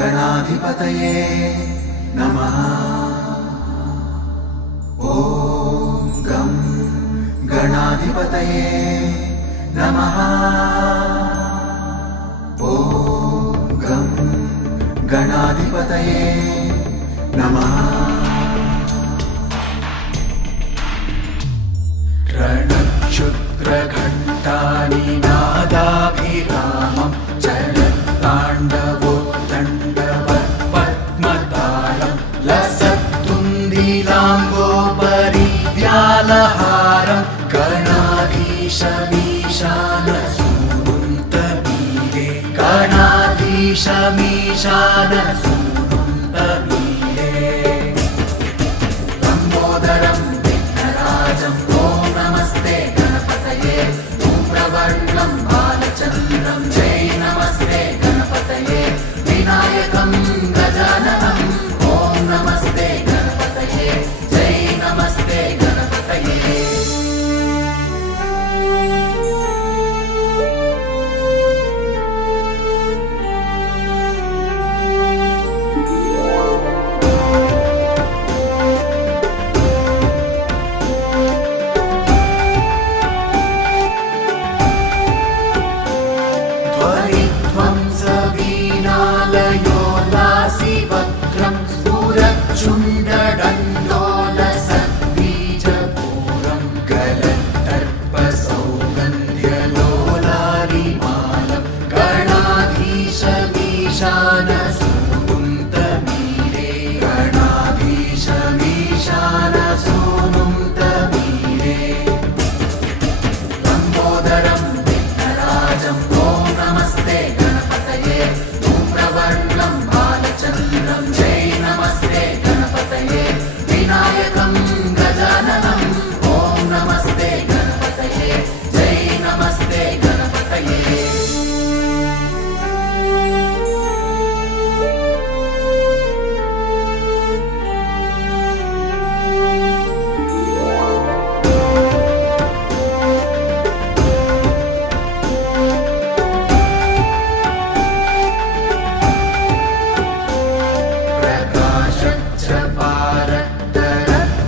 गणाधिपतये नमः। ॐ गं गणाधिपतये नमः। ॐ गं गणाधिपतये नमः। रणक्षुद्रघण्टानिनादाभिरामं चलत्ताण्डवोत्तण्डवत्पद्मतालं लसत्तुन्दिलाम्बोपरिव्यालहारं गणाधीशमीशानसूनुन्तमीरे गणाधीशमीशानसूनुन्तमीरे लम्बोदरं विघ्नराजं ॐ नमस्ते गणपतये धूम्रवर्णं बालचन्द्रं जय नमस्ते गणपतये विनायकं गजाननं ॐ नमस्ते गणपतये जय नमस्ते गणपतये। ध्वनिध्वंसवीणालयोल्लासिवक्त्रं स्फुरच्चुण्डदण्डोलसद्बीजपूरं गलत्तर्पसौगन्ध्यलोलारिमालं गणाधीशमीशानसूनुन्तमीरे गणाधीशमीशानसूनुन्तमीरे लम्बोदरं विघ्नराजं ॐ नमस्ते गणपतये धूम्रवर्णं बालचन्द्रं जय नमस्ते गणपतये विनायकं गजाननं ॐ नमस्ते गणपतये जय नमस्ते गणपतये।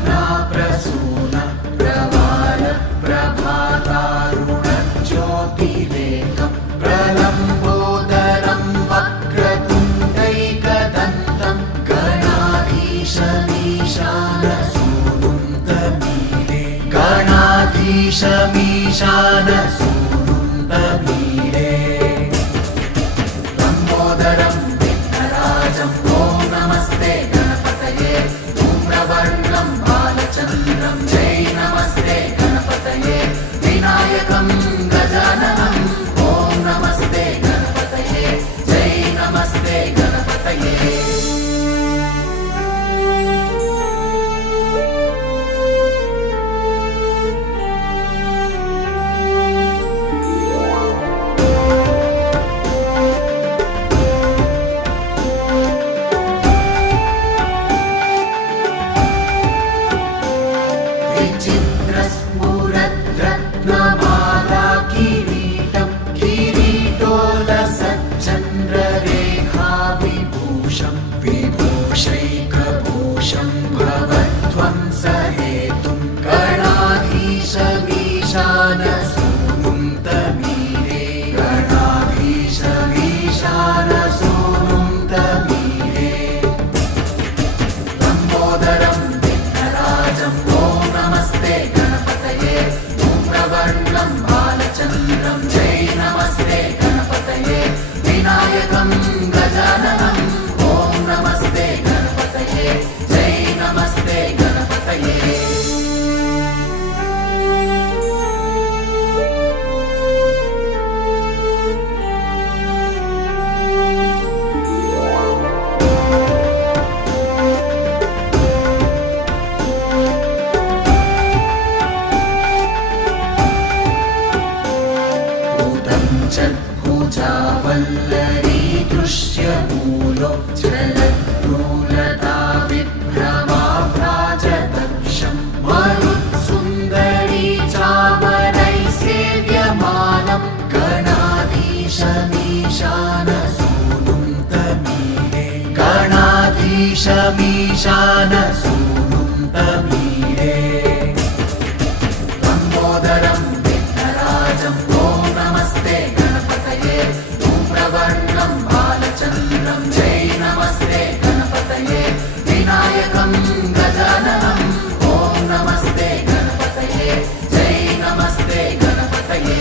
प्रकाशच्चपारक्तरत्नाप्रसून प्रवालप्रभातारुणज्योतिरेकं प्रलम्बोदरं वक्रतुण्डैकदन्तं गणाधीशमीशानसूनुन्तमीरे गणाधीशमीशानसूनुन्तमीरे लम्बोदरं विघ्नराजं ॐ नमस्ते गणपतये धूम्रवर्णं बालचन्द्रं जय नमस्ते गणपतये विनायकं गजाननं ॐ नमस्ते गणपतये जय नमस्ते गणपतये। विचित्रस्फुरद्रत्नमाला किरीटं किरीटोलसच्चन्द्ररेखाविभूषं विभूषैकभूषं भवध्वंसहेतुं गणाधीशमीशानसूनुन्तमीरे गणाधीशमीशानसूनुन्तमीरे लम्बोदरं विघ्नराजं ॐ नमस्ते गणपतये धूम्रवर्णं बालचन्द्रं जय नमस्ते गणपतये विनायकं गजाननं ॐ नमस्ते गणपतये जय नमस्ते गणपतये। भुजावल्लरी दृश्यमूलो जलद्रूलता विभ्रमाभ्राजदक्षं मरुत्सुन्दरी चामरैः सेव्यमानं गणाधीशमीशानसूनुन्तमीरे गणाधीशमीशानसूनुं तमीरे लम्बोदरं विघ्नराजं ॐ नमस्ते गणपतये धूम्रवर्णं बालचन्द्रं जय नमस्ते गणपतये विनायकं गजाननं ॐ नमस्ते गणपतये जय नमस्ते गणपतये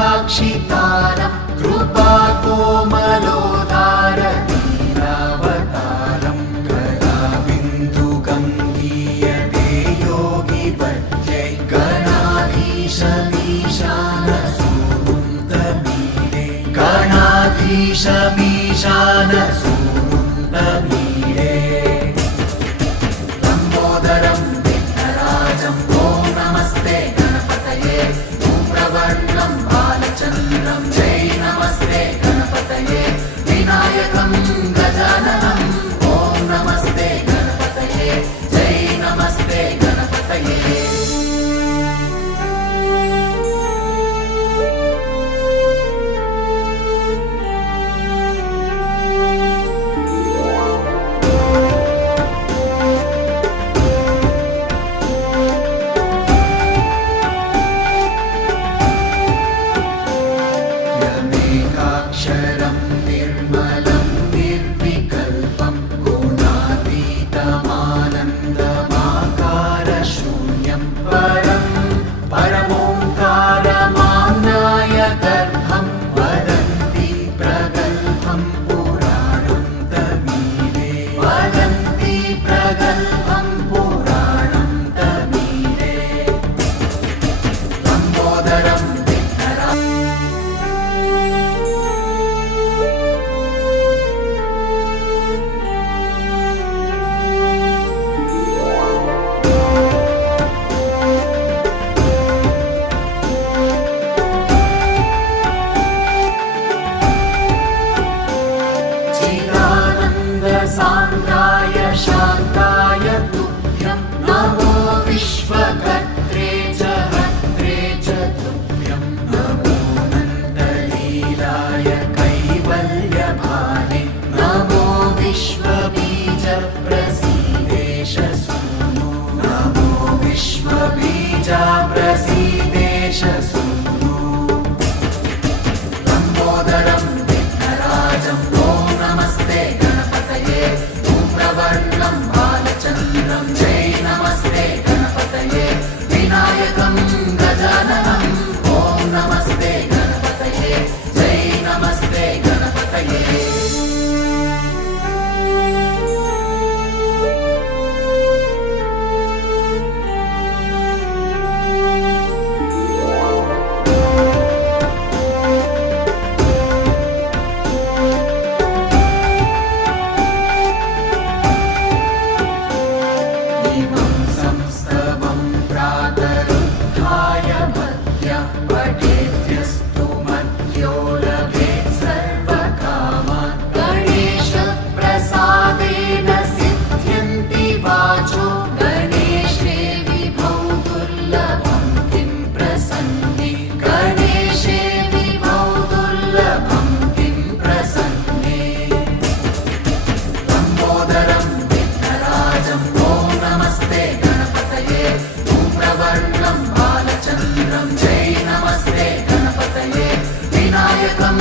निष्ठुरालोलपिङ्गाक्षितारं कृपाकोमलोदारनीलावतारं गदाबिन्दुगङ्गीयदेयोगिवद्यै गणाधीशमीशानसूनुं तमीरे गणाधीशमीशानसूनुं तमीरे लम्बोदरं विघ्नराजं ॐ नमस्ते गणपतये धूम्रवर्णं बालचन्द्रं जय नमस्ते गणपतये विनायकं गजाननं ॐ नमस्ते गणपतये जय नमस्ते गणपतये यमेकाक्षरं निर्मलं निर्विकल्पं गुणातीतमानन्दमाकारशून्यं परं परमोङ्कारमाज्ञाय गर्भं वदन्ति प्रगल्भं पुराणं तमीरे वदन्ति प्रगल्भं पुराणं तमीरे लम्बोदरं सान्द्राय शान्ताय तुभ्यं नमो विश्वकर्त्रे च हर्त्रे च तुभ्यं नमो नन्दलीलाय कैवल्यभाने नमो विश्वबीजप्रसीदेश सूनो नमो विश्वबीजप्रसीदेश सूनो लम्बोदरं विघ्नराजं ॐ नमस्ते गणपतये धूम्रवर्णं बालचन्द्रं जय नमस्ते गणपतये विनायकं गजाननं ॐ नमस्ते गणपतये जय नमस्ते गणपतये इमं संस्तवं प्रातरुत्थाय मध्य पठेद्यस्तु मध्यो लभेत् सर्वकामान् गणेशप्रसादेन सिद्ध्यन्ति वाचो गणेशे विभौ दुर्लभं किं प्रसन्ने गणेशे विभौ दुर्लभं किं प्रसन्ने लम्बोदरं विघ्नराजं ॐ नमस्ते गणपतये धूम्रवर्णं बालचन्द्रं जय नमस्ते गणपतये विनायकं